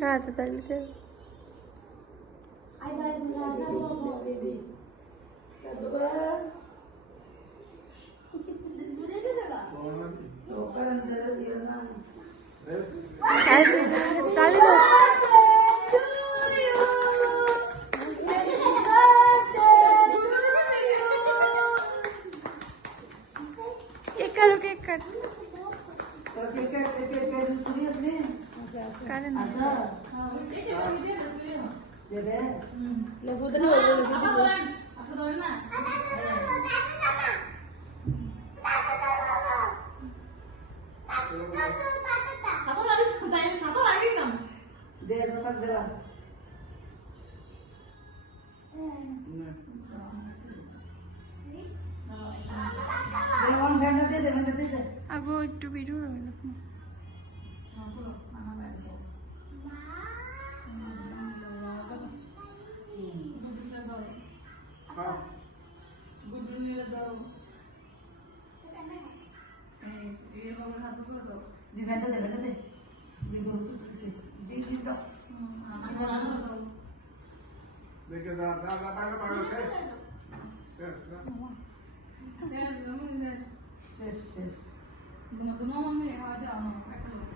হ্যাঁ তো তাহলে তো তাহলে তো केक करो केक कर अब वो एक टू वीडियो Yes.